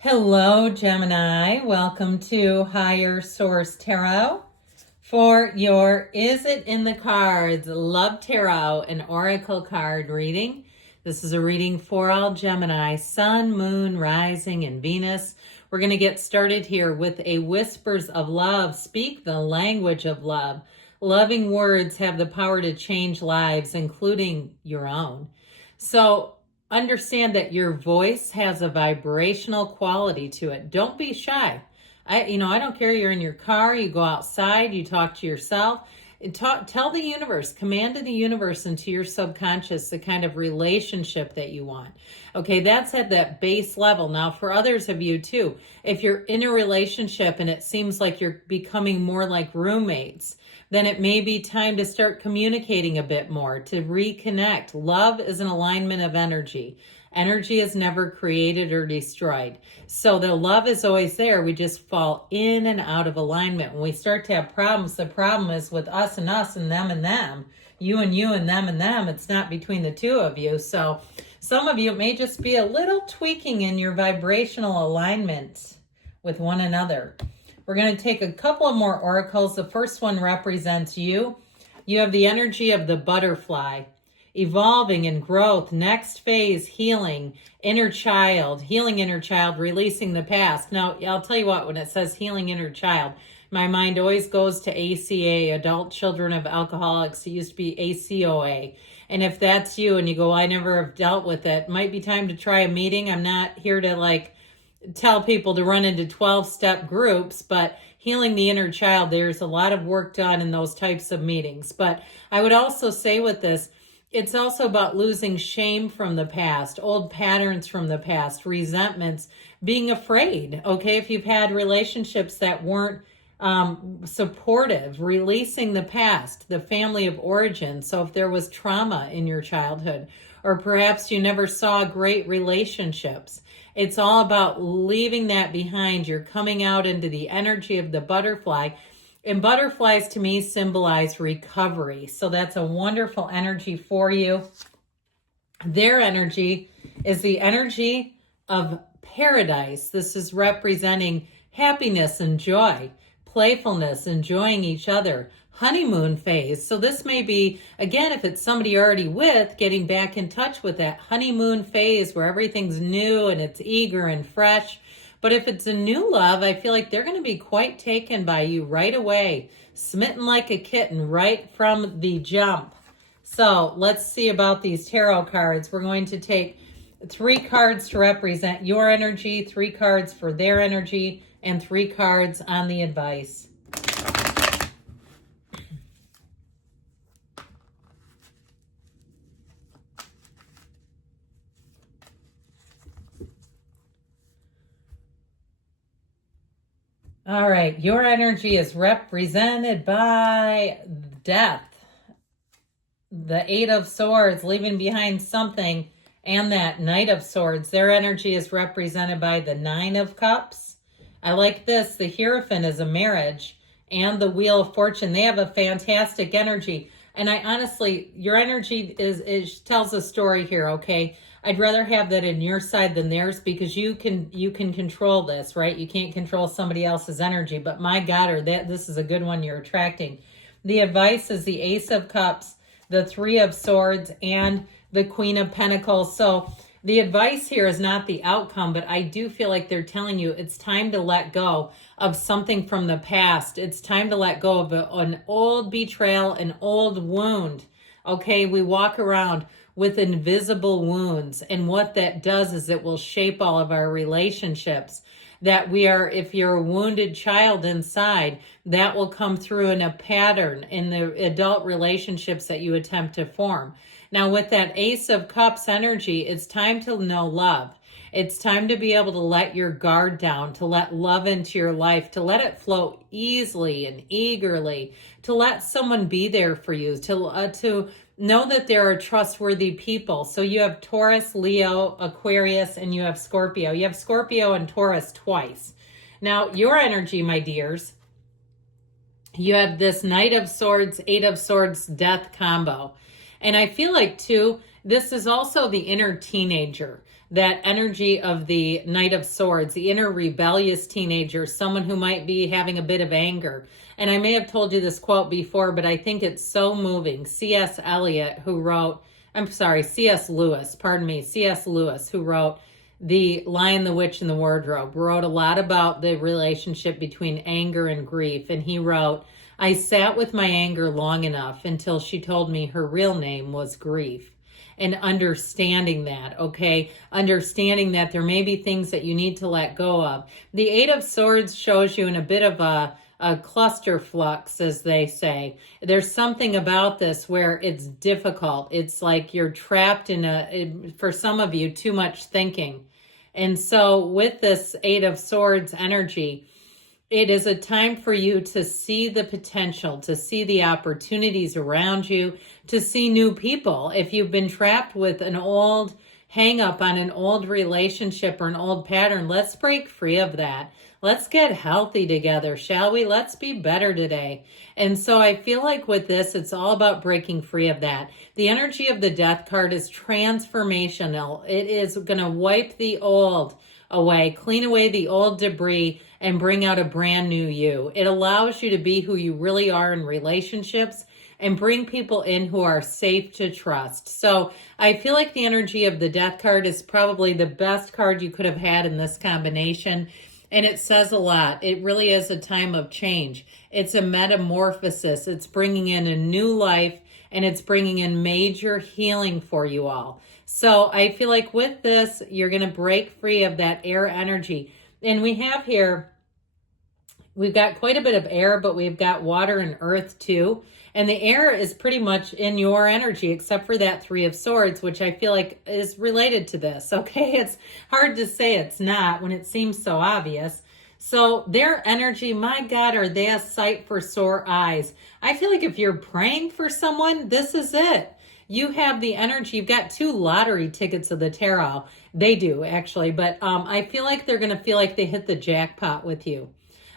Hello, Gemini. Welcome to Higher Source Tarot for your Is It in the Cards Love Tarot and Oracle card reading. This is a reading for all Gemini, Sun, Moon, Rising, and Venus. We're going to get started here with a Whispers of Love. Speak the language of love. Loving words have the power to change lives, including your own. So, understand that your voice has a vibrational quality to it. Don't be shy. I don't care. You're in your car, you go outside, you talk to yourself. Tell the universe, command to the universe and to your subconscious the kind of relationship that you want. Okay, that's at that base level. Now, for others of you too, if you're in a relationship and it seems like you're becoming more like roommates, then it may be time to start communicating a bit more, to reconnect. Love is an alignment of energy. Energy is never created or destroyed. So the love is always there. We just fall in and out of alignment. When we start to have problems, the problem is with us and them and them. You and them and them. It's not between the two of you. So some of you, it may just be a little tweaking in your vibrational alignment with one another. We're going to take a couple of more oracles. The first one represents you. You have the energy of the butterfly, evolving and growth, next phase, healing, inner child, releasing the past. Now, I'll tell you what, when it says healing inner child, my mind always goes to ACA, Adult Children of Alcoholics. It used to be ACOA. And if that's you and you go, I never have dealt with it, might be time to try a meeting. I'm not here to tell people to run into 12-step groups, but healing the inner child, there's a lot of work done in those types of meetings. But I would also say with this, it's also about losing shame from the past, old patterns from the past, resentments, being afraid, okay? If you've had relationships that weren't supportive, releasing the past, the family of origin. So if there was trauma in your childhood, or perhaps you never saw great relationships, it's all about leaving that behind. You're coming out into the energy of the butterfly. And butterflies to me symbolize recovery. So that's a wonderful energy for you. Their energy is the energy of paradise. This is representing happiness and joy, playfulness, enjoying each other, honeymoon phase. So this may be, again, if it's somebody you're already with, getting back in touch with that honeymoon phase where everything's new and it's eager and fresh. But if it's a new love, I feel like they're going to be quite taken by you right away, smitten like a kitten right from the jump. So let's see about these tarot cards. We're going to take 3 cards to represent your energy, 3 cards for their energy, and 3 cards on the advice. All right, your energy is represented by death, the 8 of Swords, leaving behind something, and that Knight of Swords. Their energy is represented by the 9 of Cups. I like this. The Hierophant is a marriage, and the Wheel of Fortune. They have a fantastic energy. And I honestly, your energy tells a story here, okay? I'd rather have that in your side than theirs, because you can control this, right? You can't control somebody else's energy, but my God, this is a good one you're attracting. The advice is the Ace of Cups, the 3 of Swords, and the Queen of Pentacles. So the advice here is not the outcome, but I do feel like they're telling you it's time to let go of something from the past. It's time to let go of an old betrayal, an old wound. Okay, we walk around with invisible wounds, and what that does is it will shape all of our relationships. That if you're a wounded child inside, that will come through in a pattern in the adult relationships that you attempt to form. Now, with that Ace of Cups energy, it's time to know love. It's time to be able to let your guard down, to let love into your life, to let it flow easily and eagerly, to let someone be there for you, to know that there are trustworthy people. So you have Taurus, Leo, Aquarius, and you have Scorpio. You have Scorpio and Taurus twice. Now, your energy, my dears, you have this Knight of Swords, 8 of Swords, Death combo. And I feel like, too, this is also the inner teenager. that energy of the Knight of Swords, the inner rebellious teenager, someone who might be having a bit of anger. And I may have told you this quote before, but I think it's so moving. C.S. Lewis, who wrote The Lion, the Witch, and the Wardrobe, wrote a lot about the relationship between anger and grief. And he wrote, I sat with my anger long enough until she told me her real name was grief. And understanding that, okay? Understanding that there may be things that you need to let go of. The Eight of Swords shows you in a bit of a cluster flux, as they say. There's something about this where it's difficult. It's like you're trapped in for some of you, too much thinking. And so with this Eight of Swords energy, it is a time for you to see the potential, to see the opportunities around you, to see new people. If you've been trapped with an old hang up on an old relationship or an old pattern, let's break free of that. Let's get healthy together, shall we? Let's be better today. And so I feel like with this, it's all about breaking free of that. The energy of the Death card is transformational. It is going to wipe the old away, clean away the old debris, and bring out a brand new you. It allows you to be who you really are in relationships and bring people in who are safe to trust. So I feel like the energy of the Death card is probably the best card you could have had in this combination. And it says a lot. It really is a time of change. It's a metamorphosis. It's bringing in a new life, and it's bringing in major healing for you all. So I feel like with this, you're going to break free of that air energy. And we have here, we've got quite a bit of air, but we've got water and earth too. And the air is pretty much in your energy, except for that Three of Swords, which I feel like is related to this, okay? It's hard to say it's not when it seems so obvious. So their energy, my God, are they a sight for sore eyes? I feel like if you're praying for someone, this is it. You have the energy. You've got 2 lottery tickets of the tarot. They do, actually. But I feel like they're going to feel like they hit the jackpot with you.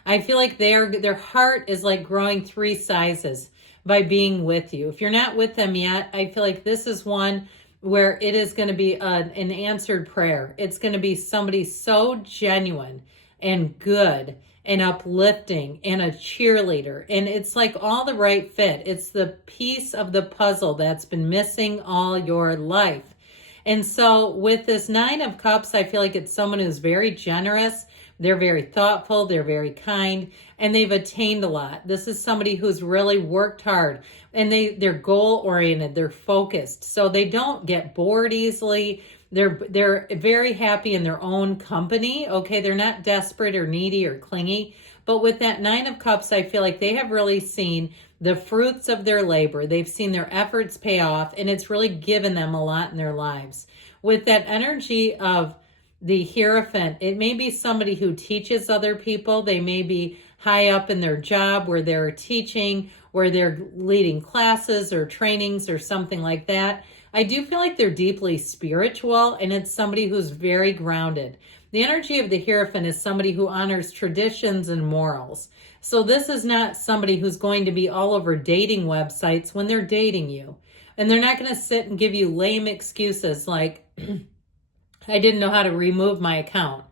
I feel like their heart is like growing 3 sizes by being with you. If you're not with them yet, I feel like this is one where it is going to be an answered prayer. It's going to be somebody so genuine and good and uplifting and a cheerleader. And it's like all the right fit. It's the piece of the puzzle that's been missing all your life. And so with this Nine of Cups, I feel like it's someone who's very generous. They're very thoughtful. They're very kind, and they've attained a lot. This is somebody who's really worked hard, and they're goal oriented. They're focused, so they don't get bored easily. They're very happy in their own company. Okay, they're not desperate or needy or clingy. But with that Nine of Cups, I feel like they have really seen the fruits of their labor. They've seen their efforts pay off, and it's really given them a lot in their lives. With that energy of the Hierophant, it may be somebody who teaches other people. They may be high up in their job where they're teaching, where they're leading classes or trainings or something like that. I do feel like they're deeply spiritual, and it's somebody who's very grounded. The energy of the Hierophant is somebody who honors traditions and morals. So this is not somebody who's going to be all over dating websites when they're dating you. And they're not going to sit and give you lame excuses like, I didn't know how to remove my account.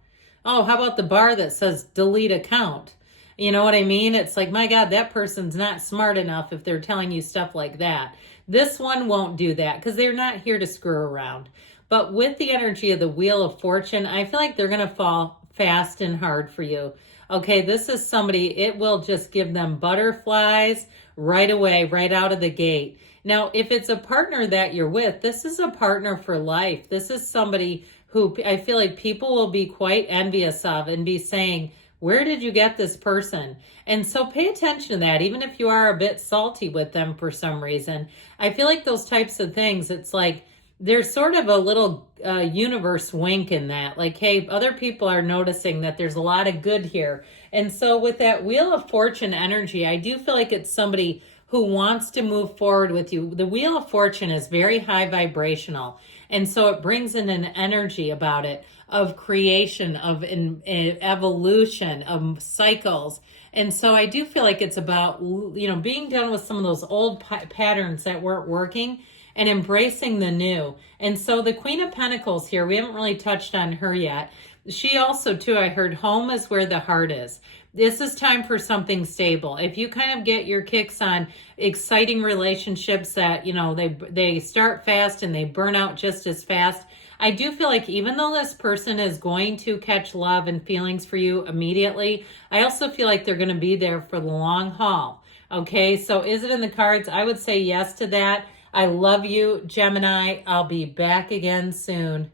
Oh, how about the bar that says delete account? You know what I mean? It's like, my God, that person's not smart enough if they're telling you stuff like that. This one won't do that because they're not here to screw around. But with the energy of the Wheel of Fortune, I feel like they're going to fall fast and hard for you. Okay, this is somebody, it will just give them butterflies right away, right out of the gate. Now, if it's a partner that you're with, this is a partner for life. This is somebody who I feel like people will be quite envious of and be saying, where did you get this person? And so pay attention to that, even if you are a bit salty with them for some reason. I feel like those types of things, it's like there's sort of a little universe wink in that. Like, hey, other people are noticing that there's a lot of good here. And so with that Wheel of Fortune energy, I do feel like it's somebody who wants to move forward with you. The Wheel of Fortune is very high vibrational. And so it brings in an energy about it of creation, of evolution, of cycles. And so I do feel like it's about, being done with some of those old patterns that weren't working and embracing the new. And so the Queen of Pentacles here, we haven't really touched on her yet. She also, too, I heard home is where the heart is. This is time for something stable. If you kind of get your kicks on exciting relationships that, you know, they start fast and they burn out just as fast, I do feel like even though this person is going to catch love and feelings for you immediately, I also feel like they're going to be there for the long haul. Okay, so is it in the cards? I would say yes to that. I love you, Gemini. I'll be back again soon.